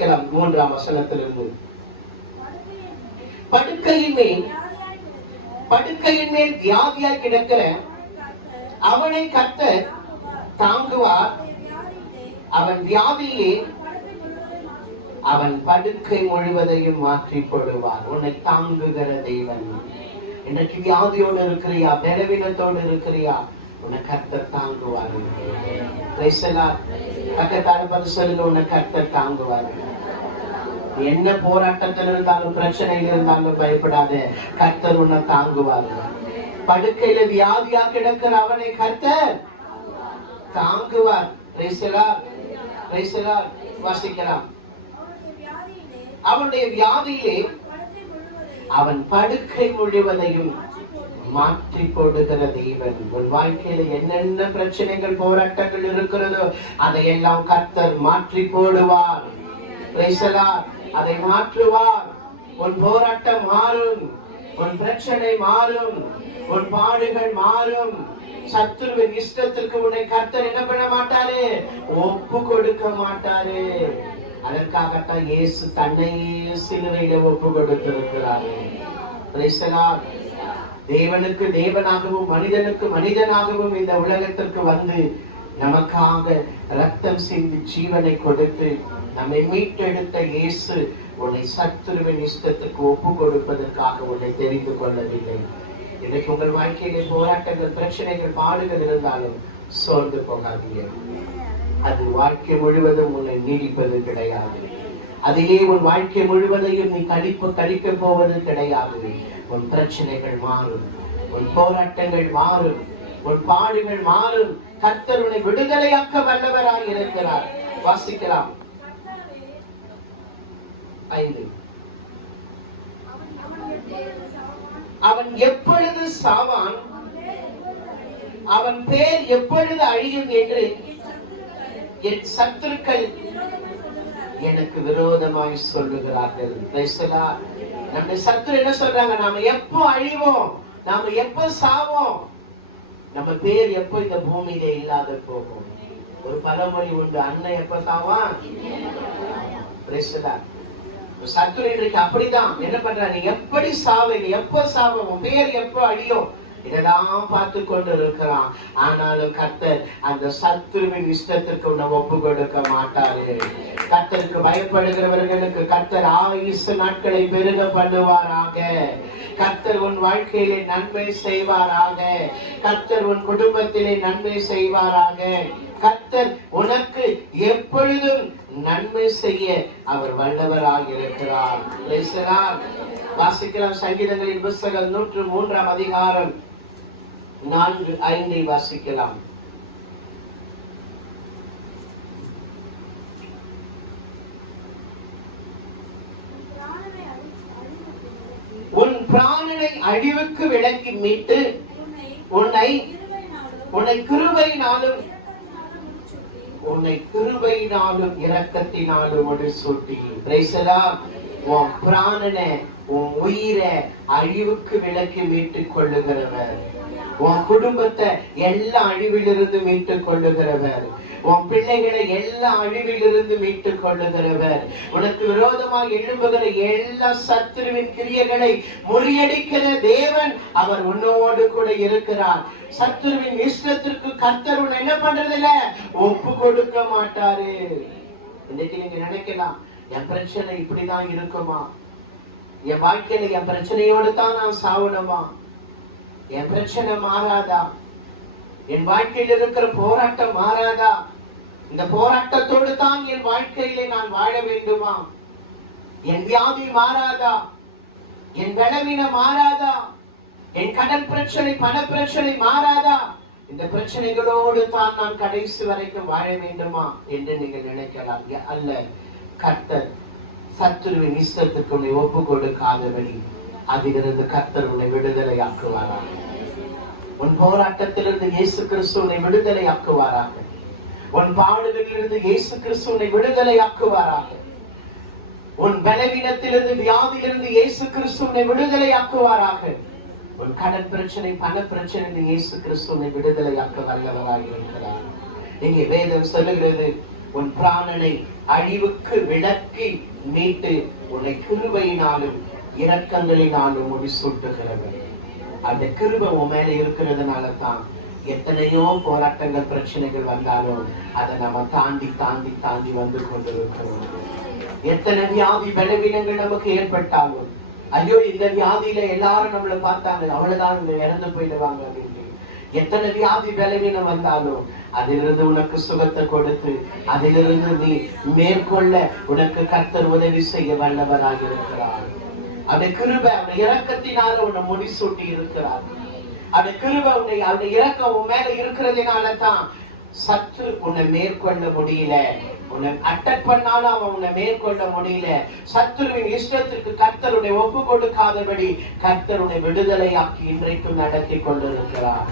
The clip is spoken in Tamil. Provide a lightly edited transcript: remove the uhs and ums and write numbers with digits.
வாசிக்கலாம் 3ஆம் வசனத்திலிருந்து. படுக்கையின் மேல் வியாதியாய் கிடக்கிற அவனை கர்த்தர் தாங்குவார். அவன் வியாதியிலே அவன் படுக்கை முழுவதையும் மாற்றி போடுவார். உன்னை தாங்குகிற தேவன். இன்னைக்கு வியாதியோடு இருக்கிறியா, பலவீனத்தோடு இருக்கிறியா, உன்னை கர்த்தர் தாங்குவார். சொல்லுங்க, உன்னை கர்த்தர் தாங்குவார். என்ன போராட்டத்தில் இருந்தாலும் பிரச்சனையில் இருந்தாலும் பயப்படாத, கர்த்தர் உன்னை தாங்குவார். படுக்கையில வியாதியா கிடக்கிற அவனை கர்த்தர் தாங்குவார். வாசிக்கலாம். அவனுடைய வியாதியிலே அவன் படுக்கை முழுவதையும் மாற்றி போடுகிற தேவன். உன் வாழ்க்கையில என்னென்ன பிரச்சனைகள் போராட்டங்கள் இருக்கிறதோ அதையெல்லாம் கர்த்தர் மாற்றி போடுவார். அதை மாற்றுவார். உன் போராட்டம் மாறும், உன் பிரச்சனை மாறும், உன் பாடுகள் மாறும். சத்துருவின் இஷ்டத்திற்கு உன்னை கர்த்தர் என்ன பண்ண மாட்டாரு, ஒப்பு கொடுக்க மாட்டாரு. அதற்காகத்தான் இயேசு தன்னையே சிலுவையில ஒப்பு கொடுத்திருக்கிறாரு. தேவனுக்கு தேவனாகவும் மனிதனுக்கு மனிதனாகவும் இந்த உலகத்திற்கு வந்து நமக்காக ரத்தம் சிந்தி ஜீவனை கொடுத்து நம்மை மீட்டெடுத்த இயேசு உன்னை சத்துருவின் இஷ்டத்துக்கு ஒப்பு கொடுப்பதற்காக உன்னை தெரிந்து கொள்ளவில்லை. இன்றைக்கு உங்கள் வாழ்க்கையிலே போராட்டங்கள், பிரச்சனைகள், பாடுகள் இருந்தாலும் சோர்ந்து போகாதீங்க. அது வாழ்க்கை முழுவதும் உன்னை நீடிப்பது கிடையாது. அதிலே உன் வாழ்க்கை முழுவதையும் நீ கழிக்க போவது கிடையாது. உன் பிரச்சனைகள் மாறும், உன் போராட்டங்கள் மாறும், உன் பாடுகள் மாறும். கர்த்தர் உன்னை விடுதலையாக்க வல்லவராக இருக்கிறார். வாசிக்கலாம் 5. அவன் எப்பொழுது சாவான், அவன் பேர் எப்பொழுது அழியும் என்று என் சத்துருக்கள் எனக்கு விரோதமாய் சொல்லுகிறார்கள். நம்முடைய சத்துரு என்ன சொல்றாங்க, நாம எப்போ அழிவோம், நாம எப்போ சாவோம், நம்ம பேர் எப்போ இந்த பூமியில இல்லாத போகும். ஒரு பழமொழி உண்டு, அண்ணன் எப்ப சாவான். சத்துரு இன்றைக்கு அப்படிதான் என்ன பண்றாங்க, நீ எப்படி சாவ, நீ எப்போ சாவ, உன் பேர் எப்போ அழியும், இதெல்லாம் பார்த்து கொண்டு இருக்கிறான். ஆனாலும் கர்த்தர் அந்த சத்துருவின் இஷ்டத்திற்கு உன்னை ஒப்பு கொடுக்க மாட்டாரு. கர்த்தருக்கு பயப்படுகிறவர்களுக்கு கர்த்தர் ஆயுசு நாட்களை பெருக பண்ணுவாராக. கர்த்தர் உன் வாழ்க்கையிலே நன்மை செய்வாராக. கர்த்தர் உன் குடும்பத்திலே நன்மை செய்வாராக. கர்த்தர் உனக்கு எப்பொழுதும் நன்மை செய்ய அவர் வல்லவராக இருக்கிறார். வாசிக்கலாம். சங்கீதங்களின் புத்தகம் 103ஆம் அதிகாரம் 4-5 வாசிக்கலாம். உன் பிராணனை அழிவுக்கு விலக்கி மீட்டு உன்னை கிருபையினாலும் இரக்கத்தினாலும் முடிசூட்டி. உன் பிராணனை, உன் உயிரை அழிவுக்கு விலக்கி மீட்டுக் கொள்ளுகிறவர். உன் குடும்பத்தை எல்லா அழிவிலிருந்து மீட்டுக் கொள்ளுகிறவர். உன் பிள்ளைகளை எல்லா அழிவிலிருந்து மீட்டுக் கொள்ளுகிறவர். உனக்கு விரோதமாக எழும்புகிற எல்லா சத்துருவின் கிரியைகளை முறியடிக்கிற தேவன் அவர் உன்னோடு கூட இருக்கிறார். சத்துருவின் இஷ்டத்திற்கு கர்த்தர் உன்னை என்ன பண்றதில்ல, ஒப்பு கொடுக்க மாட்டாரு. இன்னைக்கு நீங்க நினைக்கலாம், என் பிரச்சனை இப்படிதான் இருக்குமா, என் வாழ்க்கையில என் பிரச்சனையோடு தான் நான் சாவணுமா, என் பிரச்சனை மாறாதா, என் வாழ்க்கையில் இருக்கிற போராட்டம் மாறாதா, இந்த போராட்டத்தோடு தான் என் வாழ்க்கையிலே நான் வாழ வேண்டுமா, என் வியாதி மாறாதா, என் பலவீனம் மாறாதா, என் கடன் பிரச்சனை, பண பிரச்சனை மாறாதா, இந்த பிரச்சனைகளோடு தான் நான் கடைசி வரைக்கும் வாழ வேண்டுமா என்று நீங்கள் நினைக்கலாம். அல்ல, கர்த்தர் சத்துருவின் இஷ்டத்துக்கு உன்னை ஒப்பு கொடுக்காதபடி அதிலிருந்து கர்த்தர் உன்னை விடுதலையாக்குவாராக. உன் போராட்டத்திலிருந்து இயேசு கிறிஸ்து உன்னை விடுதலையாக்குவாராக. உன் பாடுகளிலிருந்து இயேசு கிறிஸ்து உன்னை விடுதலையாக்குவாராக. உன் பலவீனத்திலிருந்து வியாதியிலிருந்து இயேசு கிறிஸ்து உன்னை விடுதலையாக்குவாராக. உன் கடன் பிரச்சனை, பண பிரச்சனை இயேசு கிறிஸ்து உன்னை விடுதலையாக்க வல்லவராக இருக்கிறார். இங்கே வேதம் சொல்லுகிறது, உன் பிராணனை அழிவுக்கு விலக்கி மீட்டு உன்னை கிருபையினாலும் இரக்கங்களினாலும் முடிசூட்டுகிறவர். அந்த கிருபை உன் மேல இருக்கிறதுனால தான் எத்தனையோ போராட்டங்கள் பிரச்சனைகள் வந்தாலும் அதை நம்ம தாண்டி தாண்டி தாண்டி வந்து கொண்டிருக்கிறோம். எத்தனை வியாதி பலவீனங்கள் நமக்கு ஏற்பட்டாலும், ஐயோ இந்த வியாதியில எல்லாரும் நம்மளை பார்த்தாங்க அவ்வளவுதான் இறந்து போயிடுவாங்க அப்படின்னு எத்தனை வியாதி பலவீனம் வந்தாலும் அதிலிருந்து உனக்கு சுகத்தை கொடுத்து அதிலிருந்து நீ மேற்கொள்ள உனக்கு கர்த்தர் உதவி செய்ய வல்லவராக இருக்கிறார். அந்த கிருபை அவருடைய இரக்கத்தினால உன்னை முடிசூட்டி இருக்கிறார். அந்த கிருபை அவருடைய இரக்கம் உன் மேல இருக்கிறதுனால தான் சற்று உன்னை மேற்கொள்ள முடியல. உன்னை அட்டாக் பண்ணாலும் அவன் உன்னை மேற்கொள்ள முடியல. சத்துருவின் இஷ்டத்திற்கு கர்த்தருடைய ஒப்பு கொடுக்காதபடி கர்த்தருடைய விடுதலையாக்கி இன்றைக்கும் நடத்தி கொண்டிருக்கிறார்.